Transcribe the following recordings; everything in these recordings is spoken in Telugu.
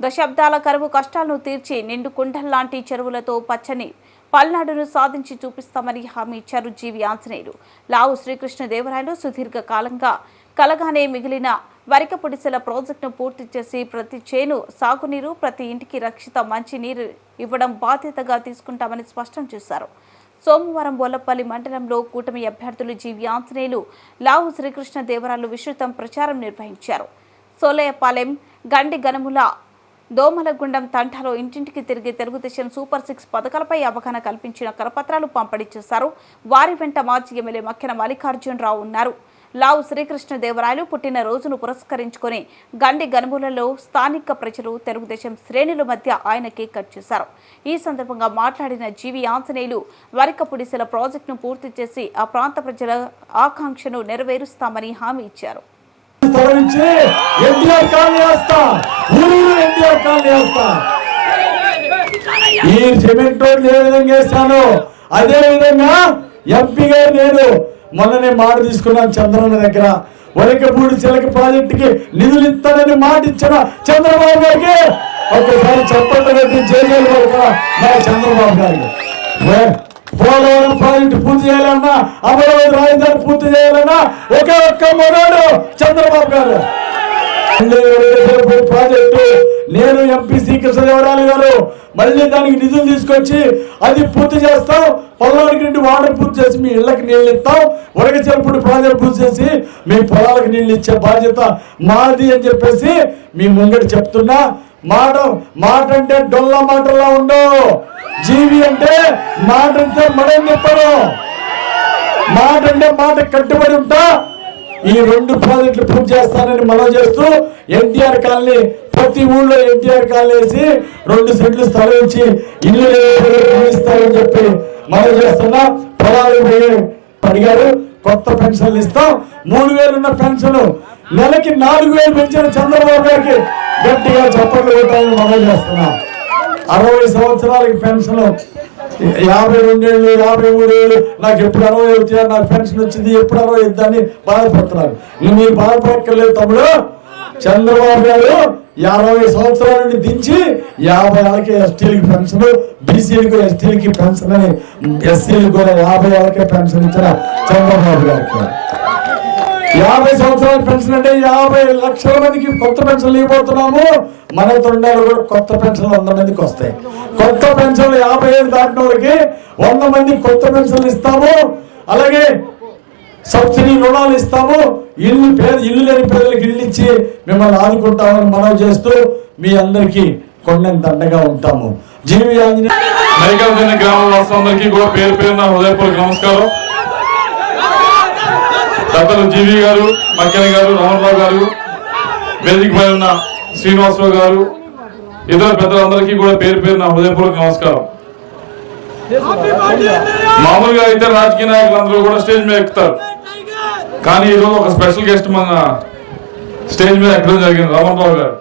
దశాబ్దాల కరువు కష్టాలను తీర్చి నిండు కుండల్లాంటి చెరువులతో పచ్చని పల్నాడును సాధించి చూపిస్తామని హామీ ఇచ్చారు జీవి ఆంజనేయులు. లావు శ్రీకృష్ణదేవరాయలు సుదీర్ఘ కాలంగా కలగానే మిగిలిన వరికపుడిసెల ప్రాజెక్టును పూర్తి చేసి ప్రతి చేను సాగునీరు ప్రతి ఇంటికి రక్షిత మంచినీరు ఇవ్వడం బాధ్యతగా తీసుకుంటామని స్పష్టం చేశారు. సోమవారం బోలపల్లి మండలంలో కూటమి అభ్యర్థులు జీవి ఆంజనేయులు లావు శ్రీకృష్ణదేవరాయలు విస్తృతం ప్రచారం నిర్వహించారు. సోలయపాలెం గండి గనుముల దోమలగుండం తంటలో ఇంటింటికి తిరిగి తెలుగుదేశం సూపర్ సిక్స్ పథకాలపై అవగాహన కల్పించిన కరపత్రాలు పంపిణీ చేశారు. వారి వెంట మాజీ ఎమ్మెల్యే మక్కెన మల్లికార్జునరావు ఉన్నారు. లావు శ్రీకృష్ణదేవరాయలు పుట్టిన రోజును పురస్కరించుకొని గండి గనుములలో స్థానిక ప్రజలు తెలుగుదేశం శ్రేణుల మధ్య ఆయన కేక్ కట్ చేశారు. ఈ సందర్భంగా మాట్లాడిన జీవి ఆంజనేయులు వరిక పుడిసెల ప్రాజెక్టును పూర్తి చేసి ఆ ప్రాంత ప్రజల ఆకాంక్షను నెరవేరుస్తామని హామీ ఇచ్చారు. చేస్తా ఈ సిమెంట్ రోడ్లు ఏ విధంగా చేస్తాను అదే విధంగా ఎంపీ గారు నేను మొన్ననే మాట తీసుకున్నాను చంద్రన్న దగ్గర. వరకపూడి చిలక ప్రాజెక్టుకి నిధులు ఇస్తానని మాట ఇచ్చిన చంద్రబాబు గారికి ఒకసారి చెప్పండి పెట్టి జైలు చంద్రబాబు గారికి. పోలవరం ప్రాజెక్టు పూర్తి చేయాలన్నా అమరావతి రాజధాని పూర్తి చేయాలన్నా ఒకే ఒక్క మొదడు చంద్రబాబు గారు. ప్రాజెక్టు దేవరాలు గారు మళ్ళీ దానికి నిధులు తీసుకొచ్చి అది పూర్తి చేస్తాం. పొలానికి నుండి వాటర్ పూర్తి చేసి మీ ఇళ్ళకి నీళ్ళు ఇస్తాం. ఉరగచెరుపుడు ప్రాజెక్ట్ పూర్తి చేసి మీ పొలాలకు నీళ్ళు ఇచ్చే బాధ్యత మాది అని చెప్పేసి మీ ముంగటి చెప్తున్నా. మాట మాట అంటే డొల్ల మాటల్లా ఉండవు. జీవి అంటే మాట అంటే మడం చెప్పరు మాట అంటే మాట కట్టుబడి ఉంటా. ఈ రెండు ప్రాజెక్టులు పూర్తి చేస్తానని మనం చేస్తూ ఎన్టీఆర్ కాలనీ ప్రతి ఊళ్ళో ఎన్టీఆర్ కాలేసి రెండు సెట్లు స్థలం ఇచ్చి ఇల్లు ఇస్తారని చెప్పి మనం చేస్తున్నా పొలాలు పోయి అడిగారు కొత్త పెన్షన్లు ఇస్తాం. మూడు వేలు ఉన్న పెన్షన్ నెలకి నాలుగు వేలు పెంచిన చంద్రబాబు గారికి గట్టిగా చప్పట్లు కొట్టాలని మనం చేస్తున్నాం. అరవై సంవత్సరాలకి పెన్షన్ యాభై రెండేళ్ళు యాభై మూడేళ్ళు నాకు ఎప్పుడు అరవై అవుతాయో నాకు పెన్షన్ వచ్చింది ఎప్పుడు అరవై ఇద్దని బాధపడుతున్నారు. నువ్వు మీరు బాధపడక్కర్లేదు తమ్ముడు. చంద్రబాబు గారు యాభై సంవత్సరాల నుండి దించి యాభై ఏళ్ళకి ఎస్టీలకి పెన్షన్ బీసీలకు ఎస్టీలకి పెన్షన్ అని ఎస్సీలకు కూడా యాభై ఏళ్ళకే పెన్షన్ ఇచ్చిన చంద్రబాబు గారికి. యాభై సంవత్సరాల పెన్షన్ అంటే యాభై లక్షల మందికి కొత్త పెన్షన్లు ఇవ్వబోతున్నాము. మన తొండాలు కూడా కొత్త పెన్షన్లు వంద మందికి వస్తాయి. కొత్త పెన్షన్లు యాభై ఏళ్ళు దాటిన వాళ్ళకి వంద మందికి కొత్త పెన్షన్లు ఇస్తాము. అలాగే సబ్సిడీ రుణాలు ఇస్తాము. ఇల్లు పేద ఇల్లు లేని పేదలకు ఇల్లు ఇచ్చి మిమ్మల్ని ఆదుకుంటామని మనం చేస్తూ మీ అందరికీ కొండంత అండగా ఉంటాము. జీవి ఆంజనేయ గ్రామ వాసులందరికీ కూడా పేరు పేరున హృదయపూర్వక నమస్కారం. పెద్దలు జీవి గారు మక్కెన గారు రమణరావు గారు వేదిక పై ఉన్న శ్రీనివాసరావు గారు ఇతర పెద్దలందరికీ కూడా పేరు పేరున హృదయపూర్వక నమస్కారం. మామూలుగా అయితే రాజకీయ నాయకులందరూ కూడా స్టేజ్ మీద ఎక్కుతారు. కానీ ఈరోజు ఒక స్పెషల్ గెస్ట్ మన స్టేజ్ మీద ఎక్కడం జరిగింది రమణరావు గారు.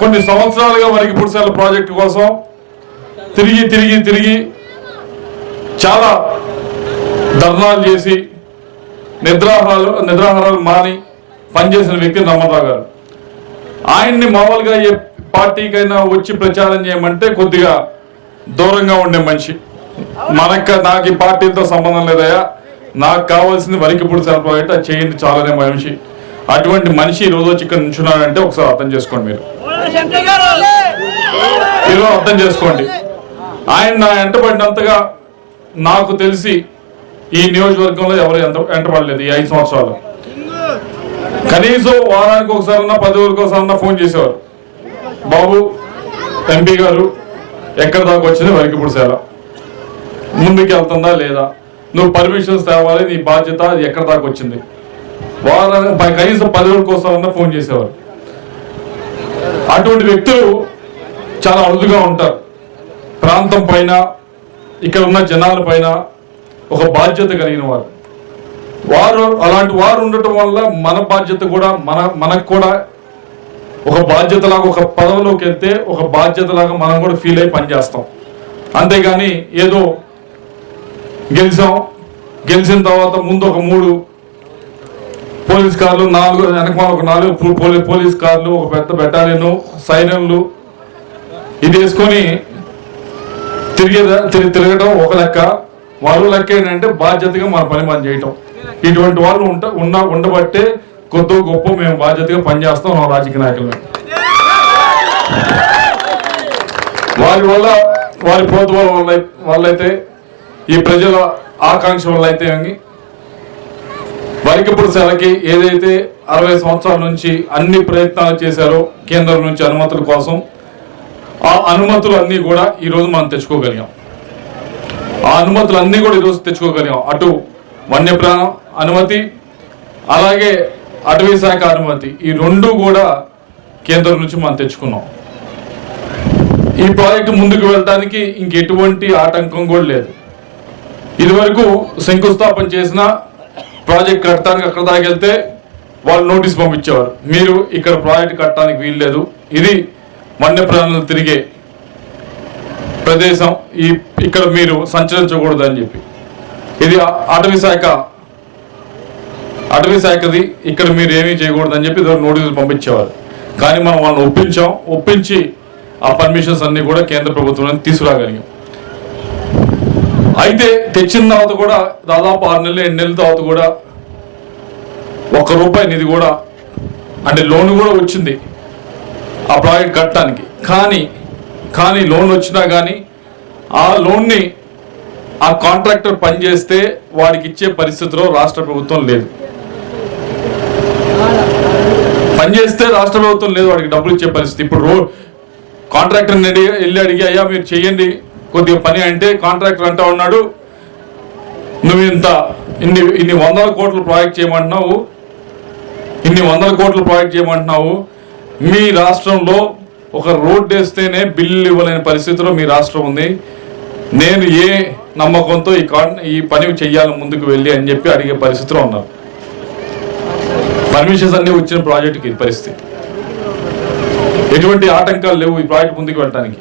కొన్ని సంవత్సరాలుగా వరికి పుడిసాల ప్రాజెక్టు కోసం తిరిగి తిరిగి తిరిగి చాలా ధర్నాలు చేసి నిద్రాహారాలు నిద్రాహారాలు మాని పనిచేసిన వ్యక్తి రమణరావు గారు. ఆయన్ని మామూలుగా పార్టీకైనా వచ్చి ప్రచారం చేయమంటే కొద్దిగా దూరంగా ఉండే మనిషి. మనక నాకు ఈ పార్టీలతో సంబంధం లేదయా నాకు కావాల్సింది వరికి సరిపోయేట అది చేయండి చాలానే మనిషి. అటువంటి మనిషి ఈరోజు వచ్చి ఇక్కడ నుంచున్నాడంటే ఒకసారి అర్థం చేసుకోండి మీరు. ఈరోజు అర్థం చేసుకోండి. ఆయన నా ఎంటబడినంతగా నాకు తెలిసి ఈ నియోజకవర్గంలో ఎవరు ఎంత ఎంటబడలేదు ఈ ఐదు సంవత్సరాలు. కనీసం వారానికి ఒకసారి పది వరకు ఒకసారి ఫోన్ చేసేవారు. బాబు ఎంపీ గారు ఎక్కడి దాకా వచ్చింది? వరకిప్పుడు సేవ ముందుకు వెళ్తుందా లేదా? నువ్వు పర్మిషన్స్ తేవాలి నీ బాధ్యత అది ఎక్కడి దాకా వచ్చింది? వారానికి కనీసం పది రోజులకు ఒకసారి ఫోన్ చేసేవారు. అటువంటి వ్యక్తులు చాలా అరుదుగా ఉంటారు. ప్రాంతం పైన ఇక్కడ ఉన్న జనాల పైన ఒక బాధ్యత కలిగిన వారు. వారు అలాంటి వారు ఉండటం వల్ల మన బాధ్యత కూడా మన మనకు కూడా ఒక బాధ్యతలాగా ఒక పదవిలోకి వెళ్తే ఒక బాధ్యతలాగా మనం కూడా ఫీల్ అయి పనిచేస్తాం. అంతేగాని ఏదో గెలిచాం గెలిచిన తర్వాత ముందు ఒక మూడు పోలీస్ కార్లు నాలుగు వెనక ఒక నాలుగు పోలీ- పోలీస్ కార్లు ఒక పెద్ద బెటాలియన్ సైన్యంలు ఇది వేసుకొని తిరిగే తిరిగి తిరగడం ఒక లెక్క. వాళ్ళు లెక్క ఏంటంటే బాధ్యతగా మన పని మనం చేయటం. ఇటువంటి వాళ్ళు ఉంట ఉన్న ఉండబట్టే కొత్త గొప్ప మేము బాధ్యతగా పనిచేస్తాం మా రాజకీయ నాయకులు వారి వల్ల వారి ప్రోత్సాహం వల్ల వాళ్ళైతే ఈ ప్రజల ఆకాంక్ష వల్ల అయితే అని వరికప్పుడు సెలకి ఏదైతే అరవై సంవత్సరాల నుంచి అన్ని ప్రయత్నాలు చేశారో కేంద్రం నుంచి అనుమతుల కోసం ఆ అనుమతులు అన్నీ కూడా ఈరోజు మనం తెచ్చుకోగలిగాం. ఆ అనుమతులు అన్నీ కూడా ఈరోజు తెచ్చుకోగలిగాం. అటు వన్యప్రాణం అనుమతి అలాగే అటవీ శాఖ అనుమతి. ఈ రెండు కూడా కేంద్రం నుంచి మనం తెచ్చుకున్నాం. ఈ ప్రాజెక్టు ముందుకు వెళ్ళడానికి ఇంకెటువంటి ఆటంకం కూడా లేదు. ఇదివరకు శంకుస్థాపన చేసిన ప్రాజెక్ట్ కట్టడానికి అక్కడ దాకా వెళ్తే వాళ్ళు నోటీస్ పంపించేవారు. మీరు ఇక్కడ ప్రాజెక్ట్ కట్టడానికి వీల్లేదు. ఇది వన్యప్రాణులు తిరిగే ప్రదేశం. ఈ ఇక్కడ మీరు సంచరించకూడదు అని చెప్పి. ఇది అటవీ శాఖ అటవీ శాఖది ఇక్కడ మీరు ఏమీ చేయకూడదు అని చెప్పి నోటీసులు పంపించేవారు. కానీ మనం వాళ్ళని ఒప్పించాం. ఒప్పించి ఆ పర్మిషన్స్ అన్ని కూడా కేంద్ర ప్రభుత్వం తీసుకురాగలిగాం. అయితే తెచ్చిన తర్వాత కూడా దాదాపు ఆరు నెలలు ఎన్ని నెలల తర్వాత కూడా ఒక్క రూపాయి నిధి కూడా అంటే లోన్ కూడా వచ్చింది ఆ ప్రాజెక్ట్ కట్టడానికి. కానీ కానీ లోన్ వచ్చినా కానీ ఆ లోన్ని ఆ కాంట్రాక్టర్ పనిచేస్తే వాడికి ఇచ్చే పరిస్థితిలో రాష్ట్ర ప్రభుత్వం లేదు. పని చేస్తే రాష్ట్ర ప్రభుత్వం లేదు వాడికి డబ్బులు ఇచ్చే పరిస్థితి. ఇప్పుడు రోడ్ కాంట్రాక్టర్ వెళ్ళి అడిగి అయ్యా మీరు చెయ్యండి. కొద్దిగా పని అంటే కాంట్రాక్టర్ అంటా ఉన్నాడు. నువ్వు ఇంత ఇన్ని ఇన్ని వందల కోట్లు ప్రాజెక్ట్ చేయమంటున్నావు. ఇన్ని వందల కోట్లు ప్రాజెక్ట్ చేయమంటున్నావు. మీ రాష్ట్రంలో ఒక రోడ్డు వేస్తేనే బిల్లు ఇవ్వలేని పరిస్థితిలో మీ రాష్ట్రం ఉంది. నేను ఏ నమ్మకంతో ఈ కాన్ ఈ పని చెయ్యాలి ముందుకు వెళ్ళి అని చెప్పి అడిగే పరిస్థితిలో ఉన్నారు. పర్మిషన్స్ అన్ని వచ్చిన ప్రాజెక్టుకి పరిస్థితి. ఎటువంటి ఆటంకాలు లేవు ఈ ప్రాజెక్ట్ ముందుకు వెళ్ళడానికి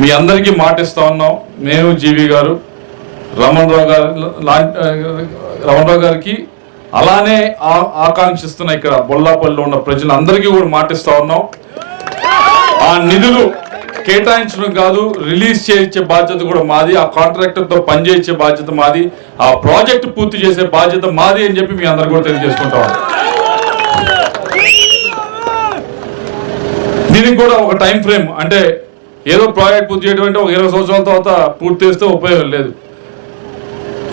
మీ అందరికీ మాటిస్తా ఉన్నాం. నేను జీవి గారు రమణ్ రావు గారు లాంటి రమణ్ రావు గారికి అలానే ఆ- ఆకాంక్షిస్తున్న ఇక్కడ బొల్లాపల్లిలో ఉన్న ప్రజలందరికీ కూడా మాటిస్తా ఉన్నాం. ఆ నిధులు కేటాయించడం కాదు రిలీజ్ చేయించే బాధ్యత కూడా మాది ఆ కాంట్రాక్టర్తో పనిచేయించే బాధ్యత మాది ఆ ప్రాజెక్ట్ పూర్తి చేసే బాధ్యత మాది అని చెప్పి మీ అందరు కూడా తెలియజేసుకుంటాం దీనికి కూడా ఒక టైం ఫ్రేమ్ అంటే ఏదో ప్రాజెక్ట్ పూర్తి చేయడం అంటే ఒక ఇరవై సంవత్సరాల తర్వాత పూర్తి చేస్తే ఉపయోగం లేదు.